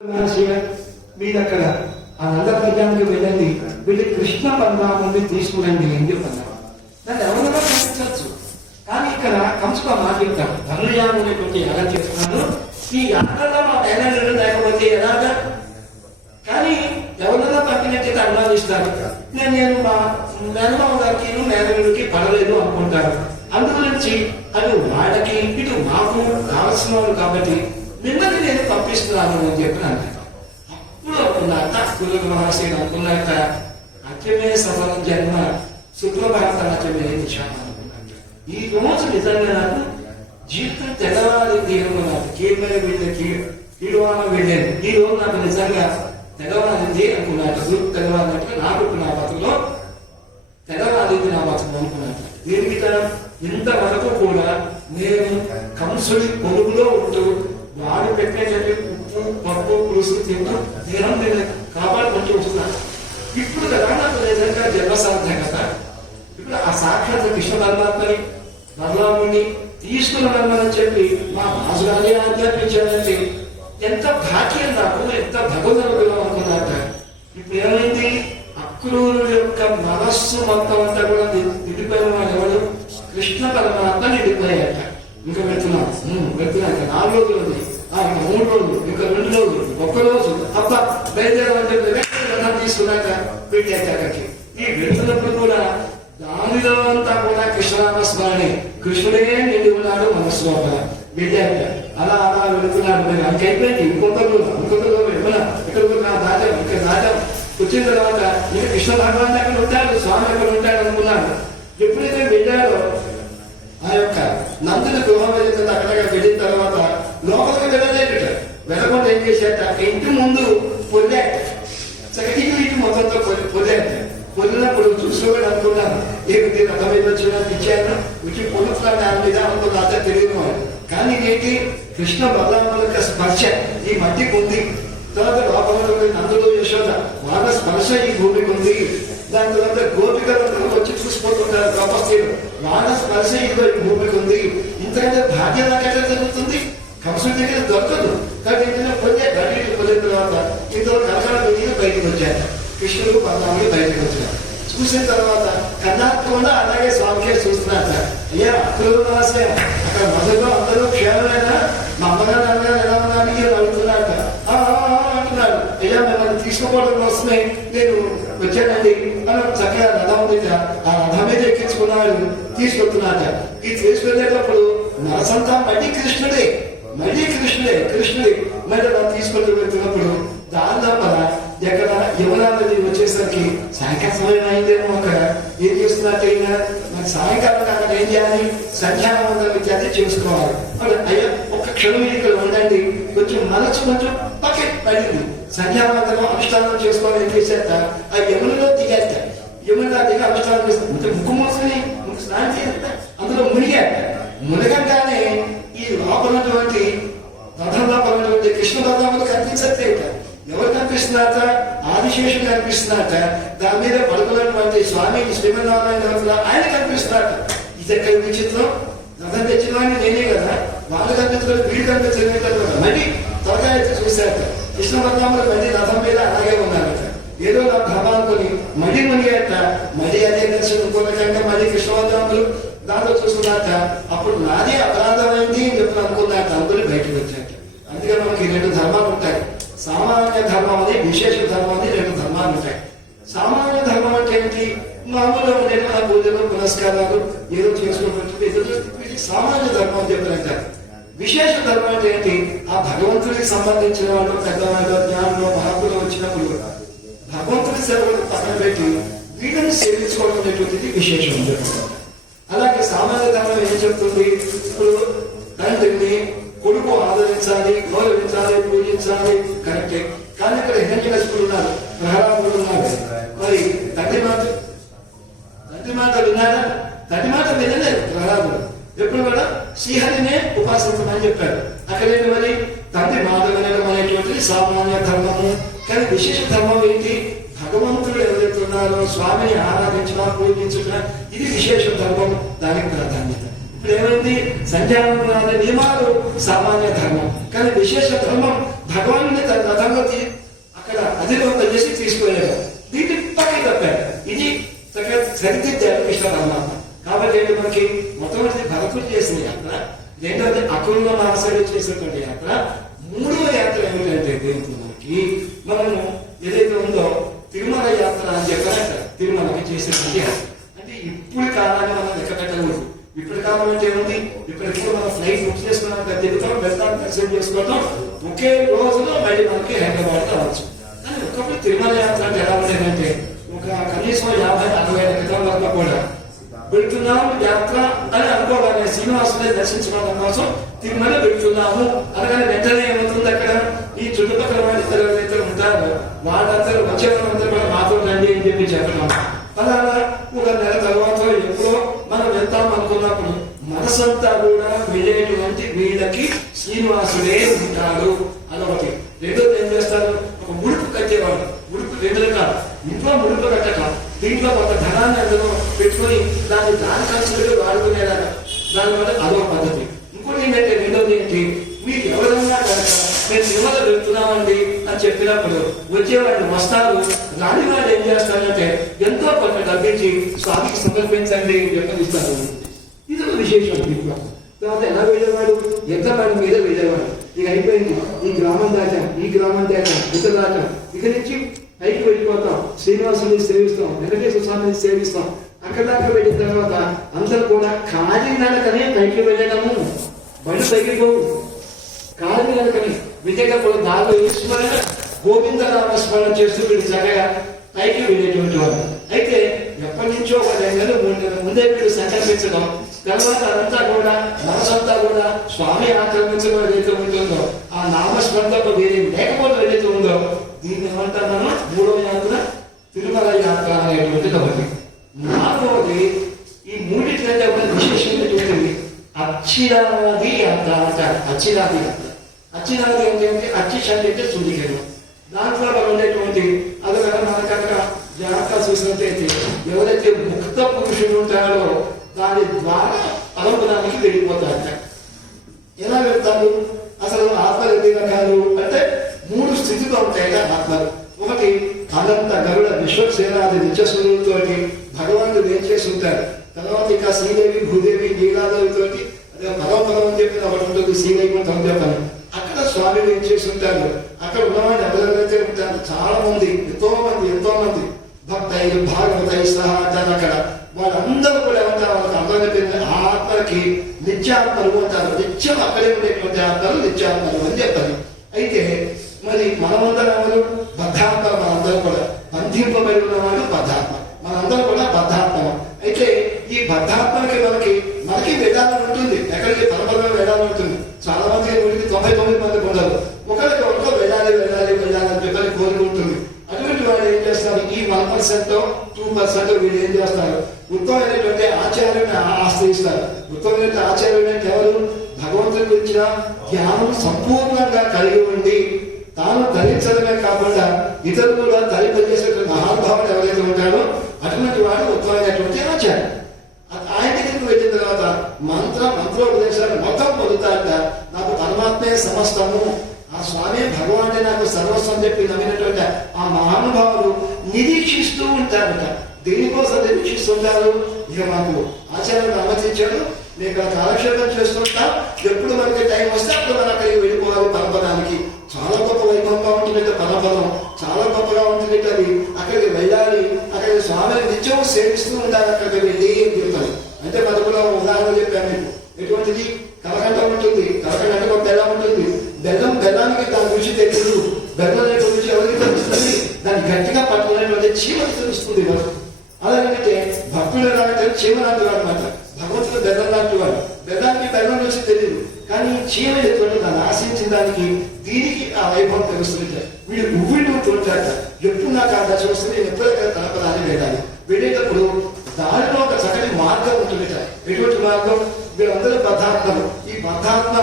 మీరు అక్కడ ఆ నందప్రజానికి వెళ్ళండి, వెళ్ళి కృష్ణ పరమాత్మని తీసుకురండి అని చెప్పన్నారు. దాన్ని ఎవరైనా పంపించవచ్చు, కానీ ఇక్కడ కంసుకు మాట చెప్తారు, ధనుర్యాగం అనేటువంటి యాగం చేస్తున్నాను, ఈ యాగంలో మా మేనల్లుడు లేకపోతే ఎలాగా, కానీ ఎవరైనా పంపినట్టయితే అనుమానిస్తారు, నేను మా మేనమామ గారికి మేనల్లుడికి పడలేదు అనుకుంటారు. అందుగురించి అటు వాళ్ళకి ఇటు మాకు కావలసిన వాళ్ళు కాబట్టి మిమ్మల్ని నేను పంపిస్తున్నాను అని చెప్పి అన్నారు. అప్పుడు అనుకున్నాక కుల మహర్షి అనుకున్నాక అత్యమే సఫలం జన్మ శుక్లభారత అత్యమే నిశామం అనుకున్నాను. ఈ రోజు నిజంగా నాకు జీవితం తెగవాలింది అనుకున్నాను. కీర్మయ వీళ్ళకి కీడువాన వెళ్ళాను, ఈ రోజు నాకు నిజంగా తెగవాలింది అనుకున్నాను. గ్రూప్ తెగవాలంటే నాకు నా బతులో తెగవాలింది నా బతులు అనుకున్నాను. దీనికి ఇంతవరకు కూడా నేను కంసుడి పొరుగులో ఉంటూ వాడు పెట్టేటట్టు ఉప్పు పప్పు పులుసు తింటూ దేహం నేను కాపాడుకుంటూ వస్తున్నాను. ఇప్పుడు కదా నాకు నిజంగా జన్మసాధ్యం కదా. ఇప్పుడు ఆ సాక్షాత్ కృష్ణ పరమాత్మని బలరాముని తీసుకున్నామని చెప్పి మా రాజుగారి ఆజ్ఞాపించాలంటే ఎంత భాగ్యం నాకు, ఎంత భగవద్గీతం అనుకున్నాక. ఇప్పుడు ఏమైంది, అక్రూరుడు యొక్క మనస్సు మొత్తం అంతా కూడా నిండిపోయిన వాడు ఎవడు, కృష్ణ పరమాత్మ నిండిపోయాక. ఇంకా వెళ్తున్నాం 4 రోజులు ఉంది, ఇంకా 3 రోజులు, ఇంకా 2 రోజులు, 1 రోజు అబ్బ బయలుదేరాలంటే తీసుకున్నాక పెట్టాకకి. ఈ వెళ్తున్నప్పుడు కూడా దానిలో అంతా కూడా కృష్ణనామ స్మరణే, కృష్ణుడే నిండి ఉన్నాడు మనస్సు లోపల. వెళ్ళాక అలా అలా వెళుతున్నాడు. మరి అంకైపోయింది, ఇంకొంత రోజు ఏమన్నా ఇక్కడ దాటాం, ఇక్కడ దాటాం. వచ్చిన తర్వాత ఇక కృష్ణ భగవాన్ అక్కడ ఉంటాడు, స్వామి అక్కడ ఉంటాడు అనుకున్నాడు. ఎప్పుడైతే వెళ్ళారో ఆ యొక్క నందుని గృహం వెళ్తుంది, అక్కడ వెళ్ళిన తర్వాత లోపలికి వెళ్ళలేట. వెళ్ళకుండా ఏం చేశాట, ఇంటి ముందు పొల్లాట, ఇటు మొత్తంతో పొల్లాట. పొల్లినప్పుడు చూసుకోవాలి అనుకున్నాను, ఏమిటి రథం మీద వచ్చినా ఇచ్చాను, వచ్చి పొలుపుతాను దాని మీద అనుకున్నా, అంతా తెలియదు. కానీ ఏంటి, కృష్ణ బలరాముల యొక్క స్పర్శ ఈ మట్టికి ఉంది. తర్వాత లోపల నందులో యశోద వాళ్ళ స్పర్శ ఈ భూమికి ఉంది. దాని తర్వాత గోపికలందరూ వచ్చి చూసిపోతుంటారు తపస్సులు, వాళ్ళ స్పర్శ ఇదిగో ఈ భూమికి ఉంది. ఇంతకంటే భాగ్యం నాకెట్లా జరుగుతుంది, కంసుడి దగ్గర దొరకదు. కానీ ఇంట్లో పొందే గడికి పొందిన తర్వాత ఇందులో కనకాల వెళ్ళి బయటకు వచ్చారు, కృష్ణుడు పరమాత్ముడు బయటకు వచ్చారు. చూసిన తర్వాత కన్నాత్మకుండా అలాగే స్వామికే చూస్తున్నారు. అయ్యా అక్రూరు రాసే అక్కడ మొదట్లో అందరూ క్షేమమైనా మా అమ్మగారు నాన్నగారు ఎలా ఉన్నారని అడుగుతున్నారట. అంటున్నాడు, అయ్యా మిమ్మల్ని తీసుకోవడం కోసమే నేను వచ్చానండి. మనం చక్కగా రథం మీద ఆ రథం మీద ఎక్కించుకున్నాడు, తీసుకొస్తున్నాట. ఈ తీసుకెళ్ళేటప్పుడు నరసంతా మళ్ళీ కృష్ణుడే మరి అలా తీసుకుంటూ వెళ్తున్నప్పుడు దాని లోపల ఎక్కడ యమునా నది వచ్చేసరికి సాయంకాల సమయం అయిందేమో. అక్కడ ఏం చేస్తున్నట్టయినా మరి సాయంకాలం అక్కడ ఏం చేయాలి, సంధ్యావందనం ఇత్యాది చేసుకోవాలి. అయ్యా ఒక్క క్షణం ఇక్కడ ఉండండి, కొంచెం మనసు కొంచెం పక్కకి పడింది, సంధ్యావందనం అనుష్ఠానం చేసుకోవాలి. ఏం చేసేట ఆ యమునలో దిగేట, యమున దిగి అనుష్ఠానం చేస్తే ముక్కు మోసుకుని స్నానం చేసేట, అందులో మునిగాట. మునగంగానే ఈ లోపలటువంటి రథం లోపలటువంటి కృష్ణ బలరాములు కనిపించట్లేట. ఎవరు కనిపిస్తున్నారట, ఆదిశేషుడు కనిపిస్తున్నారట. దాని మీద పడుకున్నటువంటి స్వామి శ్రీమన్నారాయణ ఆయన కనిపిస్తున్నారట. ఇది ఎక్కడ విచిత్రం, రథం తెచ్చిన వాడిని నేనే కదా, వాళ్ళు కనిపించలేదు, వీళ్ళు కనిపించలేదు కదా. మళ్ళీ త్వరగా అయితే చూశారట, కృష్ణ బలరాములు మళ్ళీ రథం మీద అలాగే ఉన్నారట. ఏదో నా భ్రమ అనుకుని మళ్ళీ మునిగారట. మళ్ళీ అదే దర్శనం పూర్వకంగా మళ్ళీ కృష్ణ బలరాములు దాంట్లో చూసుకున్నాక అప్పుడు నాదే అపరాధమైంది అని చెప్పి అనుకున్నాక అందరూ బయటకు వచ్చాక. అందుకే మనకి 2 ధర్మాలు ఉంటాయి, సామాన్య ధర్మం అని, విశేష ధర్మం అని 2 ధర్మాలు ఉంటాయి. సామాన్య ధర్మం అంటే ఏంటి, మామూలుగా ఉండే మన పూజలు పునస్కారాలు ఏదో చేసుకుంటుంటే సామాన్య ధర్మం అని చెప్పారంటారు. విశేష ధర్మం అంటే ఏంటి, ఆ భగవంతుడికి సంబంధించిన వాళ్ళు పెద్దవాళ్ళు జ్ఞానంలో మహాత్ములు వచ్చినప్పుడు భగవంతుడి సేవలను పక్కన పెట్టి వీళ్ళని సేవించుకోవడం అనేటువంటిది విశేషం చెప్తారు. అలాగే సామాన్య ధర్మం ఏం చెప్తుంది, ఇప్పుడు తండ్రిని కొడుకు ఆదరించాలి, గౌరవించాలి, పూజించాలి, కరెక్టే. కానీ ఇక్కడ హిరణ్యకశిపుడు ఉన్నారు, ప్రహ్లాదుడు ఉన్నారు. మరి తండ్రి మాట విన్నారా, తండ్రి మాట వినలేదు ప్రహ్లాదుడు. ఎప్పుడు కూడా శ్రీహరినే ఉపాసించమని చెప్పారు. అక్కడేంటి మరి తండ్రి మాట వినడం అనేటువంటిది సామాన్య ధర్మము. కానీ విశేష ధర్మం ఏంటి, భగవంతుడు ఎవరైతే ఉన్నారో స్వామిని ఆరాధించడం, పూజించడం, ఇది విశేష ధర్మం, దానికి ప్రాధాన్యత. ఇప్పుడు ఏమైంది, సంధ్యావందనాది నియమాలు సామాన్య ధర్మం, కానీ విశేష ధర్మం భగవానుని తన రథంలో మనకి మొట్టమొదటి భరతుడు చేసిన యాత్ర, రెండవది అకుల మహాశయుడు చేసినటువంటి యాత్ర, మూడవ యాత్ర ఏమిటంటే దీంట్లో మనము ఏదైతే ఉందో తిరుమల యాత్ర అని చెప్పారంట. తిరుమలకి చేసేటువంటి యాత్ర అంటే ఇప్పుడు కాలాన్ని మనం లెక్క పెట్టకూడదు. ఇప్పుడు కాలం అంటే ఉంది, ఇప్పటికీ మనం ఫ్లైట్ బుక్ చేసుకున్నాం, తిరుగుతాం, వెళ్తాం, దర్శనం చేసుకోవటం, ఒకే రోజులో మళ్ళీ మనకి హైదరాబాద్ రావచ్చు. కానీ ఒకప్పుడు తిరుమల యాత్ర అంటే ఎలా ఉండేదంటే ఒక కనీసం 50-60 క్రితం వరకు కూడా వెళ్తున్నాము యాత్ర అని అనుకోవాలి. శ్రీనివాసుని దర్శించుకోవడం కోసం తిరుమల వెళ్తున్నాము అనగానే వెంటనే ఏమవుతుంది, అక్కడ ఈ చుట్టుపక్కల వాళ్ళు ఎవరైతే ఉంటారో వాళ్ళందరూ వచ్చేవాళ్ళందరూ కూడా మాతో రండి అని చెప్పి చెప్పడం. అలాగా ఒక నెల తర్వాత ఎప్పుడో మనం వెళ్తాం అనుకున్నప్పుడు మనసంతా కూడా వెళ్ళేటువంటి వీళ్ళకి శ్రీనివాసుడే ఉంటాడు అదొకటి. రెండోది ఏం చేస్తారు, ఒక ముడుపు కట్టేవాడు. ముడుపు రెండు రకాలు, ఇంట్లో ముడుపు కట్టక దీంట్లో కొంత ధనాన్ని అందులో పెట్టుకొని దాని ఖర్చులు వాడుకునేలాగా దానివల్ల అదొక పద్ధతి. ఇంకోటి ఏంటంటే రెండోది ఏంటి, మీరు ఎవరైనా కనుక మేము తిరుమల వెళ్తున్నామండి అని చెప్పినప్పుడు వచ్చేవాళ్ళు వస్తారు, రాని వాళ్ళు ఏం చేస్తారంటే ఎంతో కొంత డబ్బించి స్వామికి సమర్పించండి చెప్పనిస్తారు. ఇది ఒక విశేషం. దీంట్లో తర్వాత ఎలా వెళ్ళేవాడు, ఎంతమంది మీద వెళ్ళేవాడు. ఇక అయిపోయింది, ఈ గ్రామం దాచాం, ఈ గ్రామం దాచాం, ఇతర దాచాం, ఇక నుంచి పైకి వెళ్ళిపోతాం, శ్రీనివాసుని సేవిస్తాం, వెంకటేశ్వర స్వామిని సేవిస్తాం. అక్కడ దాకా వెళ్ళిన తర్వాత అందరూ కూడా కాలినడకనే పైకి వెళ్ళడము, బండి పైకి పోవు, కాలినడకని వెళ్ళేటప్పుడు దారిలో ఈశ్వరణ గోవిందనామస్మరణ చేస్తూ వీళ్ళు చక్కగా పైకి వెళ్ళేటువంటి వారు. అయితే ఎప్పటి నుంచో ఒక 2 నెలలు 3 నెలల ముందే వీళ్ళు సంకల్పించడం, తర్వాత అదంతా కూడా మనసంతా కూడా స్వామి ఆక్రమించడం ఏదైతే ఉంటుందో ఆ నామస్మరణతో వేరే లేకపోతే ఏదైతే ఉందో దీన్ని ఏమంటాం మనం మూడవ యాత్ర తిరుమల యాత్ర అనేటువంటిది ఒకటి. నాలుగవది ఈ మూడింటికంటే ఒక విశేషం ఏంటంటే అచ్చిరాది యాత్ర అంటారు. అచ్చిరాది యాత్ర, అచ్చిరాది ఏంటంటే అచ్చిష్ అంటే సుందికేయడం. దాంట్లో మనం ఉండేటువంటి అది కనుక మన కనుక జాగ్రత్త చూసినట్టయితే ఎవరైతే ముక్త పురుషులు ఉంటారో దాని ద్వారా పరమపదానికి వెళ్ళిపోతారట. ఎలా వెళ్తారు అసలు ఆత్మలు ఎన్ని రకాలు అంటే 3 స్థితిలో ఉంటాయి ఆత్మలు. ఒకటి అనంత గరుడ విశ్వసేనాది నిత్యస్వరూపుతో భగవంతుడు ఏం చేసి ఉంటారు. తర్వాత ఇక శ్రీదేవి భూదేవి నీలాదేవితోటి అదే పరమపదం అని చెప్పి ఒకటి ఉంటుంది, శ్రీవైకుంఠం చెప్పాను. అక్కడ స్వామిని ఏం చేసి ఉంటారు, అక్కడ ఉన్నవాళ్ళు ఎవరెవరైతే ఉంటారు చాలా మంది, ఎంతో మంది భక్తైలు భాగవతై సహా అంటారు. అక్కడ వాళ్ళందరూ కూడా ఏమంటారు, వాళ్ళకి అందరి పేరు ఆత్మలకి నిత్యాత్మలు అంటారు. నిత్యం అక్కడే ఉండేటువంటి ఆత్మలు నిత్యాత్మలు అని చెప్పారు. అయితే మరి మనమందరం ఎవరు బద్ధాత్మ, మనందరం కూడా బంధింపబడి ఉన్నవాడు బద్ధాత్మ, మనందరం కూడా బద్ధాత్మ. అయితే ఈ బద్ధాత్మకి మనకి వేదాలను ఉంటుంది, ఎక్కడికి పరపరంగా వేదాలు ఉంటుంది. చాలా మందికి 99 మంది ఉండదు, ఒకరికి ఒకరితో వెళ్ళాలి అని చెప్పని కోరుకుంటుంది. అటువంటి వాడు ఏం చేస్తారు, ఈ 1% 2% వీళ్ళు ఏం చేస్తారు, ఉత్తమైనటువంటి ఆచార్యుని ఆశ్రయిస్తారు. ఉత్తమైనటువంటి ఆచార్యుని అంటే ఎవరు, భగవంతుని గురించిన జ్ఞానం సంపూర్ణంగా కలిగి ఉండి తాను ధరించడమే కాకుండా ఇతరులు కూడా ధరింపజేసేటువంటి మహానుభావుడు ఎవరైతే ఉంటాడో అటువంటి వాడు ఉత్తమైనటువంటి ఆచార్యం. ఆయన దగ్గరికి వెళ్ళిన తర్వాత మంత్రోపదేశాలు మొత్తం పొందుతారట. నాకు పరమాత్మే సమస్తము, ఆ స్వామి భగవానే నాకు సర్వస్వం చెప్పి నమ్మినటువంటి ఆ మహానుభావులు నిరీక్షిస్తూ ఉంటారట. దేనికోసం నిరీక్షిస్తుంటారు, ఇక మాకు ఆచార్యుడు అనుమతించాడు, మేము ఇక్కడ కాలక్షేపం చేస్తుంటాం, ఎప్పుడు మనకి టైం వస్తే అప్పుడు మనం అక్కడికి వెళ్ళిపోవాలి పరపదానికి. చాలా గొప్ప వైభవంగా ఉంటుంది పరపదం, చాలా గొప్పగా ఉంటుంది అది. అక్కడికి వెళ్ళాలి, అక్కడికి స్వామిని నిత్యం సేవిస్తూ ఉండాలి. అక్కడికి వెళ్ళి చెప్తాను అంటే పదకొండవ ఉదాహరణ చెప్పాను మీకు. ఎటువంటిది కలకంట ఉంటుంది, కలకంట అంటే ఒక బెల్లం ఉంటుంది. బెల్లానికి దాని రుచి తెలియదు, బెల్లం రుచి ఎవరికి తెలుస్తుంది, దాన్ని గట్టిగా పట్టుకునేటువంటి చీమకి తెలుస్తుంది. అలాగంటే భక్తులు ఎలాగంటే చీమ లాంటి వాడు అనమాట, భగవంతుడు బెల్లం లాంటి వాడు. బెల్లానికి బెల్లం రుచి తెలియదు, కానీ చీమ ఎటువంటి దాన్ని ఆశించిన దానికి దీనికి ఆ వైభవం తెలుస్తుంది. వీడు ఉవ్విడు తోటాట, ఎప్పుడు నాకు ఆ దశ వస్తుంది, నేను ఎప్పుడైనా కలపదాన్ని వెళ్ళాలి. వెళ్ళేటప్పుడు దారిలో ఒక చక్కటి మార్గం ఉంటుంది. ఎటువంటి మార్గం, వీళ్ళందరూ బద్ధాత్మలు. ఈ బద్ధాత్మ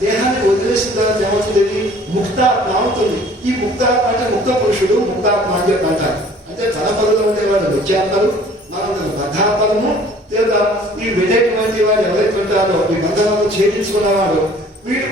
దేహాన్ని వదిలేసిన తర్వాత ఏమవుతుంది, ముక్తాత్మ అవుతుంది. ఈ ముక్తాత్మ అంటే ముక్త పురుషుడు, ముక్తాత్మ అని చెప్పి అంటారు. అంటే తన పనులు ఉండేవాడు నిత్యాత్మలు, మనం బద్ధాత్మము. లేదా ఈ వెళ్ళేటువంటి వాడు ఎవరైతే ఉంటారో ఈ బంధనాలను ఛేదించుకున్నవాడు వీడు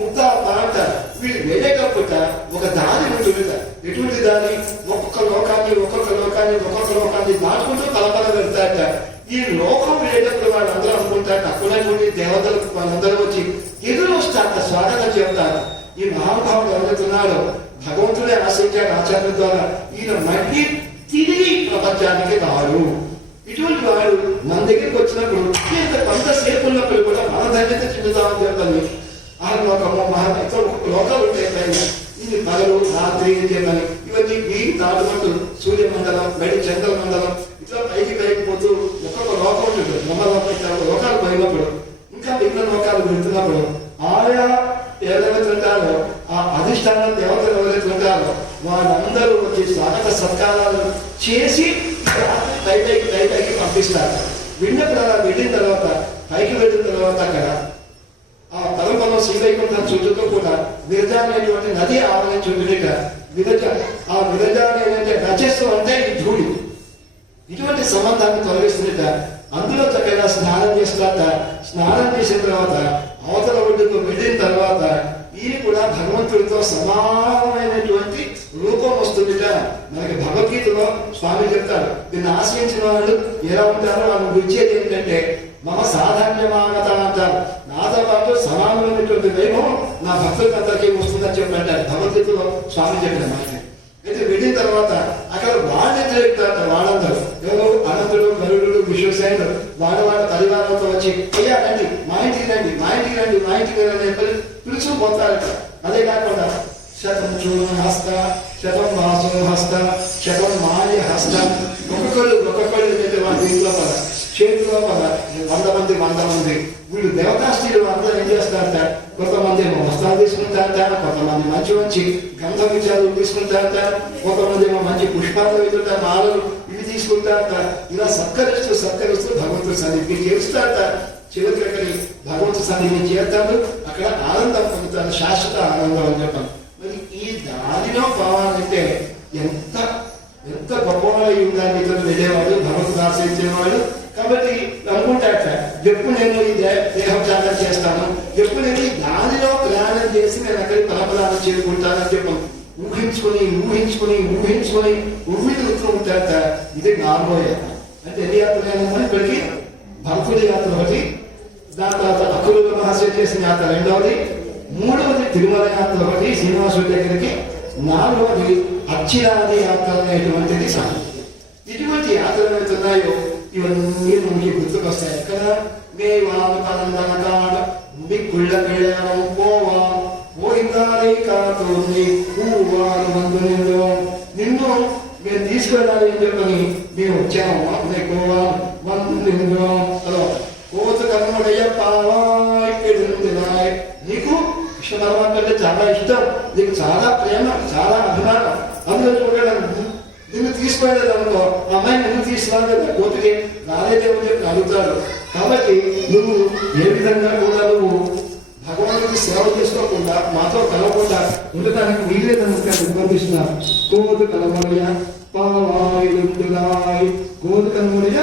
ముక్తాత్మ అంటారు. వీళ్ళు వెళ్ళేటప్పుడు ఒక దారి ఉంటుంది. ఎటువంటి దారి? ఒక్కొక్క లోకాన్ని దాటుకుంటూ కలపల వెళ్తారట. ఈ లోకం వెళ్ళేటప్పుడు వాళ్ళందరూ అనుకుంటారు, అక్కడే దేవతలు వాళ్ళందరూ వచ్చి ఎదురు వస్తారట, స్వాగతం చెప్తారు. ఈ మహానుభావుడు ఎవరుతున్నారో భగవంతుడే ఆశించాడు ఆచార్యుల ద్వారా, ఈయన మళ్ళీ తిరిగి ప్రపంచానికి రాడు. ఇటువంటి వాడు మన దగ్గరికి వచ్చినప్పుడు కొంతసేపు ఉన్నప్పుడు కూడా మన ధన్యత చెందుతామని చెప్తాను. ఆ లోకము మహాతో లోకాలు ఉంటాయి, ఇది పగలు రాత్రి చెప్పని ఇవన్నీ వీటి దాటుకుంటూ సూర్యమండలం, బయట చంద్రమండలం ఇట్లా పైకి పోతూ ఒక్కొక్క లోకం ఉంటుంది. లోకాలు పోయినప్పుడు ఇంకా మిగిలిన లోకాలు వెళ్తున్నప్పుడు ఆయా ఎవరైతే ఉంటారో ఆ అధిష్టాన దేవతలు ఎవరైతే ఉంటారో వాళ్ళందరూ వచ్చి స్వాగత సత్కారాలు చేసి పైకి పంపిస్తారు. విన్నప్పుడు అలా వెళ్ళిన తర్వాత పైకి వెళ్ళిన తర్వాత అక్కడ ఆ పరమపదం శ్రీవైకుంఠం చుట్టూతో కూడా విరజ అనేటువంటి నది ఆవరించుంటుందిట. ఆ విరజ అనేది రజస్సు అంటే ఈ ధూళి, ఇటువంటి సంబంధాన్ని తొలగిస్తుందిట. అందులో చక్కగా స్నానం చేస్తారట. స్నానం చేసిన తర్వాత అవతల ఒడ్డుకు వెళ్ళిన తర్వాత ఈ కూడా భగవంతుడితో సమానమైనటువంటి రూపం వస్తుందిట. మనకి భగవద్గీతలో స్వామి చెప్తారు, దీన్ని ఆశ్రయించిన వాళ్ళు ఎలా ఉంటారో వాళ్ళు వచ్చేది ఏంటంటే మమ సాధారణ్యమాగత అంటారు. నాతో పాటు సమానమైనటువంటి వైభవం నా భక్తులకు అందరికీ వస్తుందని చెప్పంటారు భగవద్గీతలో స్వామి చెప్పిన మాట. అయితే వెళ్ళిన తర్వాత అక్కడ వాళ్ళిద్దరు వాళ్ళందరూ ఎవరు అనంతుడు, గరుడు, విశ్వసేనుడు వాళ్ళ పరివారంతో వచ్చి అయ్యా రండి, మా ఇంటికి రండి పిలుచుకుపోతారట. అదే కాకుండా శతం చూడు హస్త, శతం మాసు హస్త, శతం మాయ హస్త, ఒక్కొక్కళ్ళు వాళ్ళ ఇంట్లో పద, చేతిలో పద, 100 మంది వీళ్ళు దేవతాశ్రీలు అందరూ ఏం చేస్తారట, కొంతమంది ఏమో వస్త్రాలు తీసుకుంటారట, కొంతమంది మంచి గంధ విచారాలు తీసుకుంటారట, కొంతమంది ఏమో మంచి పుష్పాలు వెళ్తుంటారు, మాలలు ఇవి తీసుకుంటారట. ఇలా సత్కరిస్తూ భగవంతుడి సన్నిధికి చేస్తారట. చివరికి భగవంతుడి సన్నిధిని చేస్తాడు, అక్కడ ఆనందం పొందుతారు, శాశ్వత ఆనందం అని చెప్పాను. మరి ఈ దారిలో పోవాలంటే ఎంత గొప్పవాళ్ళు ఉండాలి ఇతరులు వెళ్ళేవాడు, భగవంతుడు ఆశ్రయించేవాడు. కాబట్టి అనుకుంటాట, ఎప్పుడు నేను ఈ దేహోపచారం చేస్తాను, ఎప్పుడు నేను ఈ దానిలో ప్రయాణం చేసి నేను అక్కడికి పరపరాలు చేరుకుంటానని చెప్పాను. ఊహించుకొని ఉమ్మిడుతూ ఉంటారట. ఇది 4వ యాత్ర. అంటే ఎన్ని యాత్రలు ఇప్పటికి? భక్తుడి యాత్ర ఒకటి, దాని తర్వాత అక్రూర మహర్షి చేసిన యాత్ర 2వది, 3వది తిరుమల యాత్ర ఒకటి శ్రీనివాసుడి దగ్గరికి, 4వది అచ్చిరాది యాత్ర అనేటువంటిది సాగు. ఇటువంటి యాత్రలు అవుతున్నాయో ఇవన్నీ మనకి గుర్తుకొస్తాయి. ఎక్కడ మేవాను కనందనకాడ మిక్కుళ్ళ పిళ్ళం పోవా పోయిందారై కాతోంది పూవాను మందు నిన్ను మేము తీసుకెళ్ళాలి అని చెప్పని మేము వచ్చాము. కోవా మందు కోత కన్నుడయ్య పావాయ్ నీకు కృష్ణ పరమాత్మ అంటే చాలా ఇష్టం, నీకు చాలా ప్రేమ, చాలా అభిమానం. అందులో చూడడానికి నిన్ను తీసుకురాలేదు అనుకో, అమ్మాయి నిన్ను తీసుకురాలేదు, కోతికి రాలేదేమని చెప్పి అడుగుతాడు. కాబట్టి నువ్వు ఏ విధంగా కూడా నువ్వు భగవంతుడికి సేవ చేసుకోకుండా మాతో కలవకుండా ఉండటానికి వీలేదని నిర్బంధిస్తున్నారు. కోతు కలమయ పావాయ్ కోతు కలమయ